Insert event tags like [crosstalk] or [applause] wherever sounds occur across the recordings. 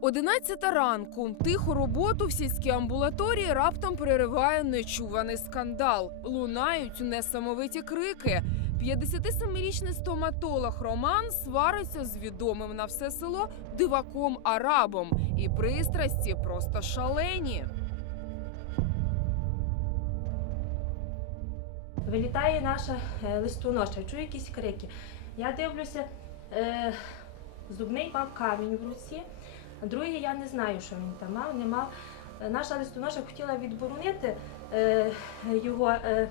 Одинадцята ранку тиху роботу в сільській амбулаторії раптом перериває нечуваний скандал. Лунають несамовиті крики. 57-річний стоматолог Роман свариться з відомим на все село диваком арабом. І пристрасті просто шалені. Вилітає наша е, листоножка, чую якісь крики. Я дивлюся, е, зубний мав камінь в руці, а другий я не знаю, що він там мав, не мав. Е, Наша листоножка хотіла відборонити е, його е,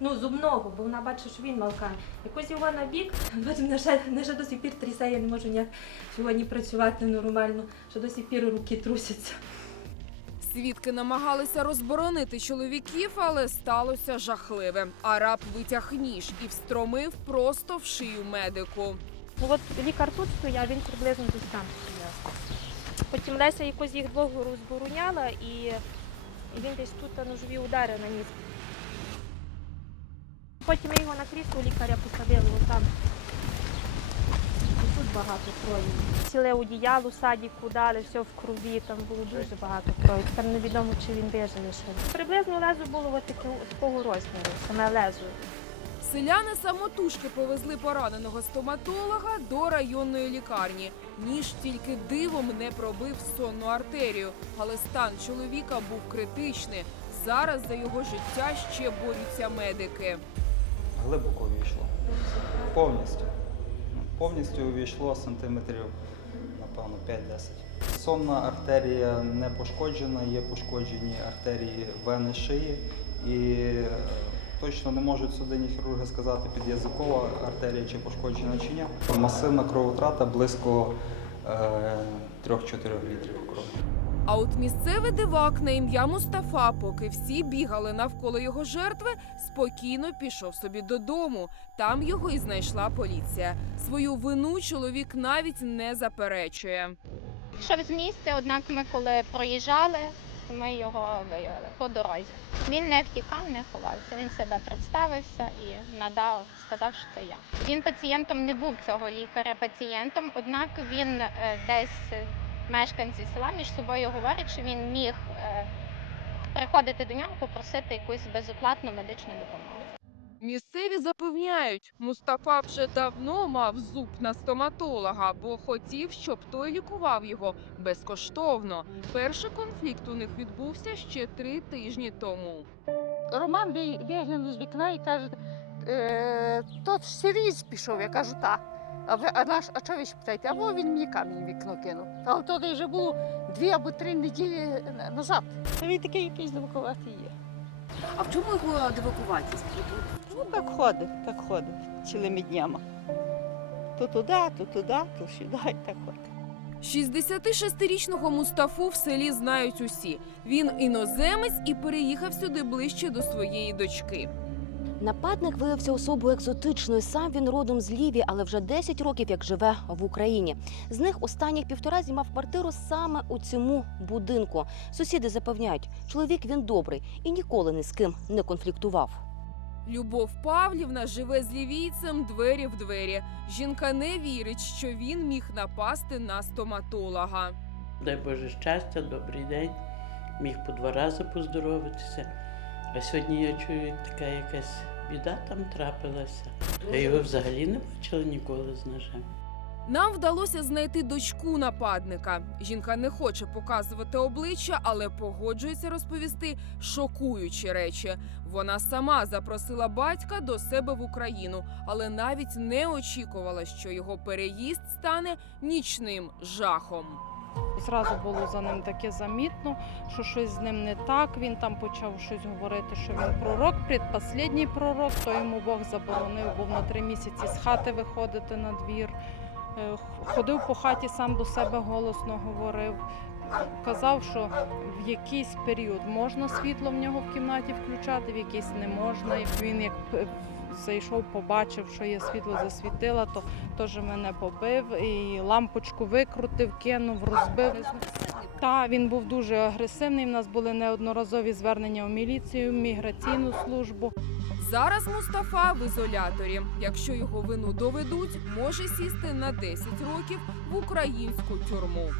ну, зубного, бо вона бачить, що він мав камінь. Якось його на бік, [laughs] потім мене ще, до сих пір трясе, я не можу ніяк сьогодні працювати нормально, що до сих пір руки трусяться. Свідки намагалися розборонити чоловіків, але сталося жахливе. Араб витяг ніж і встромив просто в шию медику. Ну от лікар тут стояв, він приблизно десь там стояв. Потім Леся якось їх двох розбороняла і, він десь тут ножові удари наніс. Потім ми його на крісло лікаря посадили отам. Тут багато крові. Ціле одіяло садіку дали, все в крові, там було дуже багато крові. Тепер невідомо, чи він виживе ще. Приблизно лезо було от такого розміру, саме лезо. Селяни самотужки повезли пораненого стоматолога до районної лікарні. Ніж тільки дивом не пробив сонну артерію, але стан чоловіка був критичний. Зараз за його життя ще борються медики. глибоко увійшло. Повністю. Ну, Повністю увійшло сантиметрів, напевно, 5-10. Сонна артерія не пошкоджена, є пошкоджені артерії вени шиї. І точно не можуть судинні хірурги сказати, під'язикова артерія чи пошкоджена чи ні. Масивна кровотрата близько е, 3-4 літрів крові. А от місцевий дивак на ім'я Мустафа, поки всі бігали навколо його жертви, спокійно пішов собі додому. Там його і знайшла поліція. Свою вину чоловік навіть не заперечує. Пішов з місця, однак ми коли проїжджали, ми його виявили по дорозі. Він не втікав, не ховався. Він себе представився і надав, сказав, що це я. Він пацієнтом не був цього лікаря пацієнтом, однак він е, десь е, мешканці села між собою говорять, що він міг е, приходити до нього, попросити якусь безоплатну медичну допомогу. Місцеві запевняють, Мустафа вже давно мав зуб на стоматолога, бо хотів, щоб той лікував його безкоштовно. Перший конфлікт у них відбувся ще три тижні тому. Роман ви- виглянув з вікна і каже, е, то Сирійсь пішов. Я кажу, так. А ви а наш, а чого ви питаєте? А во він мені камінь вікно кинув. А то вже було дві або три неділі назад. Він такий якийсь дивакуватий є. А в чому його дивакуватість? Ну так ходить, так ходить цілими днями. То туди, то туди, то сюди і так ходить. 66-річного Мустафу в селі знають усі. Він іноземець і переїхав сюди ближче до своєї дочки. Нападник виявився особою екзотичною. Сам він родом з Лівії, але вже 10 років як живе в Україні. З них останніх півтора знімав квартиру саме у цьому будинку. Сусіди запевняють, чоловік він добрий і ніколи ні з ким не конфліктував. Любов Павлівна живе з лівійцем двері в двері. Жінка не вірить, що він міг напасти на стоматолога. Дай Боже щастя, добрий день. Міг по два рази поздоровитися. А сьогодні я чую, така якась біда там трапилася. Я його взагалі не бачила ніколи з ножем. Нам вдалося знайти дочку нападника. Жінка не хоче показувати обличчя, але погоджується розповісти шокуючі речі. Вона сама запросила батька до себе в Україну, але навіть не очікувала, що його переїзд стане нічним жахом. Зразу було за ним таке замітно, що щось з ним не так. Він там почав щось говорити, що він пророк, предпослідній пророк, то йому Бог заборонив, був на три місяці з хати виходити на двір. Е, Ходив по хаті, сам до себе голосно говорив. Казав, що в якийсь період можна світло в нього в кімнаті включати, в якийсь не можна. Він як п- зайшов, побачив, що є світло засвітила, то теж мене побив і лампочку викрутив, кинув, розбив. Та він був дуже агресивний. У нас були неодноразові звернення в міліцію, міграційну службу. Зараз Мустафа в ізоляторі. Якщо його вину доведуть, може сісти на 10 років в українську тюрму.